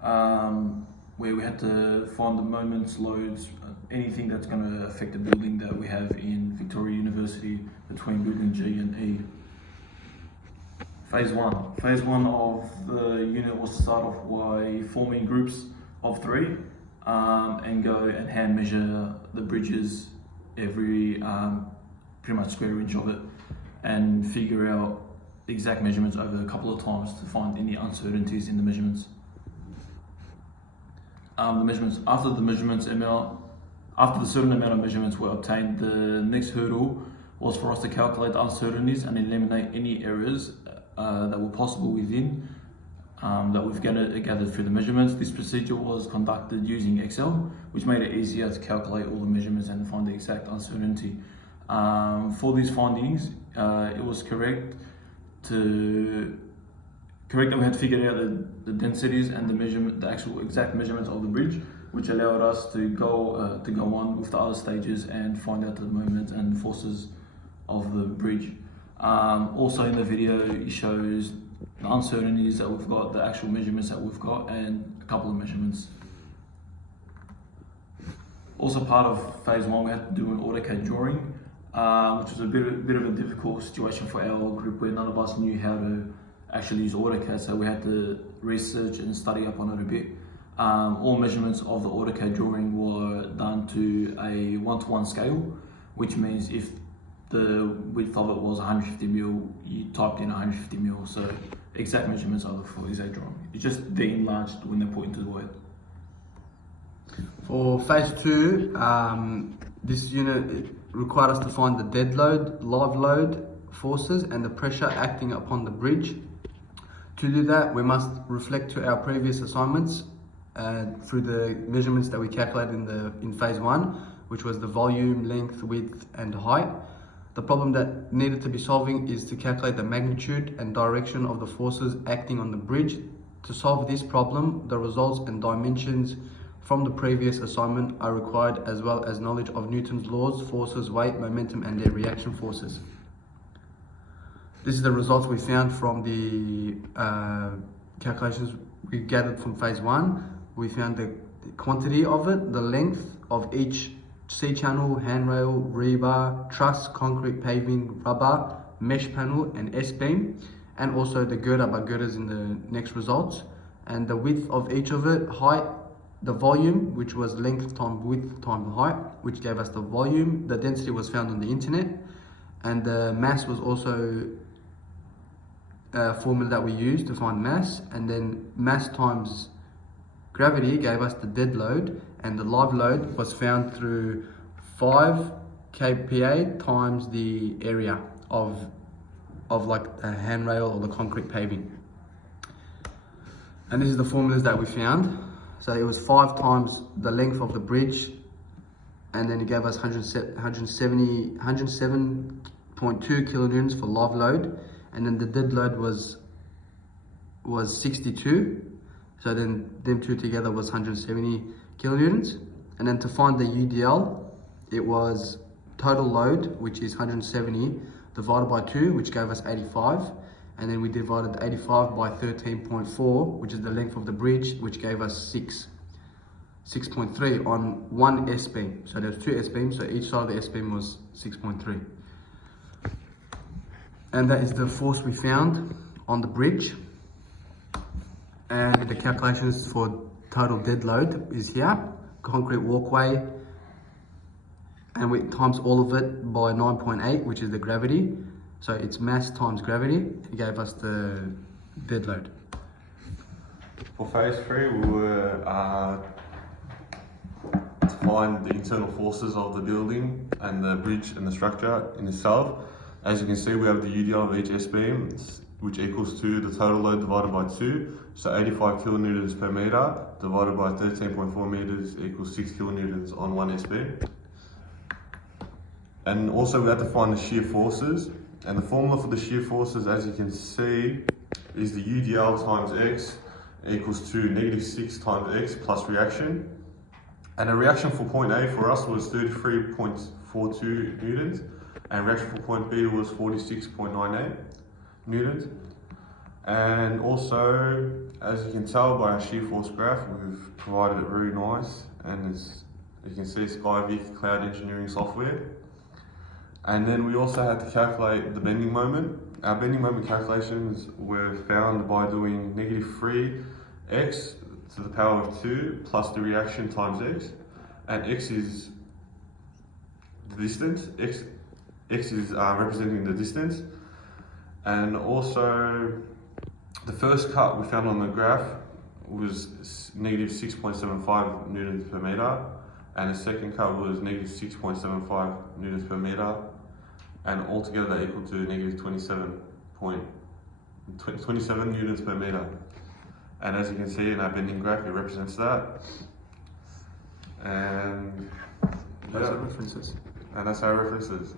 where we had to find the moments, loads, anything that's going to affect the building that we have in Victoria University between building G and E. Phase one. Phase one of the unit was to start off by forming groups of 3 and go and hand measure the bridges, every pretty much square inch of it, and figure out exact measurements over a couple of times to find any uncertainties in the measurements. After the certain amount of measurements were obtained, the next hurdle was for us to calculate the uncertainties and eliminate any errors that were possible within that we've gathered through the measurements. This procedure was conducted using Excel, which made it easier to calculate all the measurements and find the exact uncertainty. For these findings, it was correct that we had figured out the densities and the actual exact measurements of the bridge, which allowed us to go on with the other stages and find out the moments and forces of the bridge. Also in the video, it shows the uncertainties that we've got, the actual measurements that we've got, and a couple of measurements. Also part of phase one, we had to do an AutoCAD drawing, which was a bit of a difficult situation for our group, where none of us knew how to actually use AutoCAD, so we had to research and study up on it a bit. All measurements of the AutoCAD drawing were done to a 1:1 scale, which means if the width of it was 150mm, you typed in 150mm, so exact measurements are for exact drawing. It's just they're enlarged when they're put into the Word. For phase 2, this unit required us to find the dead load, live load forces and the pressure acting upon the bridge. To do that, we must reflect to our previous assignments through the measurements that we calculated in phase 1, which was the volume, length, width and height. The problem that needed to be solving is to calculate the magnitude and direction of the forces acting on the bridge. To solve this problem, the results and dimensions from the previous assignment are required, as well as knowledge of Newton's laws, forces, weight, momentum and their reaction forces. This is the results we found from the calculations we gathered from phase 1. We found the quantity of it, the length of each C-channel, handrail, rebar, truss, concrete paving, rubber, mesh panel and S-beam, and also the girder by girders in the next results, and the width of each of it, height, the volume, which was length times width times height, which gave us the volume. The density was found on the internet, and the mass was also a formula that we used to find mass, and then mass times gravity gave us the dead load, and the live load was found through 5 kPa times the area of like a handrail or the concrete paving. And this is the formulas that we found. So it was 5 times the length of the bridge, and then it gave us 107.2 kilonewtons for live load, and then the dead load was 62. So then them two together was 170 kilonewtons. And then to find the UDL, it was total load, which is 170 divided by 2, which gave us 85. And then we divided 85 by 13.4, which is the length of the bridge, which gave us 6.3 on one S-beam. So there's 2 S-beams, so each side of the S-beam was 6.3. And that is the force we found on the bridge. And the calculations for total dead load is here. Concrete walkway, and we times all of it by 9.8, which is the gravity. So it's mass times gravity. It gave us the dead load. For phase 3, we were to find the internal forces of the building and the bridge and the structure in itself. As you can see, we have the UDL of each S-beam, which equals to the total load divided by 2. So 85 kilonewtons per meter divided by 13.4 meters equals 6 kilonewtons on one S-beam. And also we had to find the shear forces. And the formula for the shear forces, as you can see, is the UDL times X equals to -6 times X plus reaction. And the reaction for point A for us was 33.42 newtons, and reaction for point B was 46.98 newtons. And also, as you can tell by our shear force graph, we've provided it very nice, and it's, you can see SkyVic Cloud Engineering software. And then we also had to calculate the bending moment. Our bending moment calculations were found by doing -3x to the power of 2 plus the reaction times x, and x is the distance. X is representing the distance, and also the first cut we found on the graph was -6.75 newtons per meter, and the second cut was -6.75 newtons per meter, and altogether they equal to -27 newtons per meter. And as you can see in our bending graph, it represents that. And Those are references. and that's our references.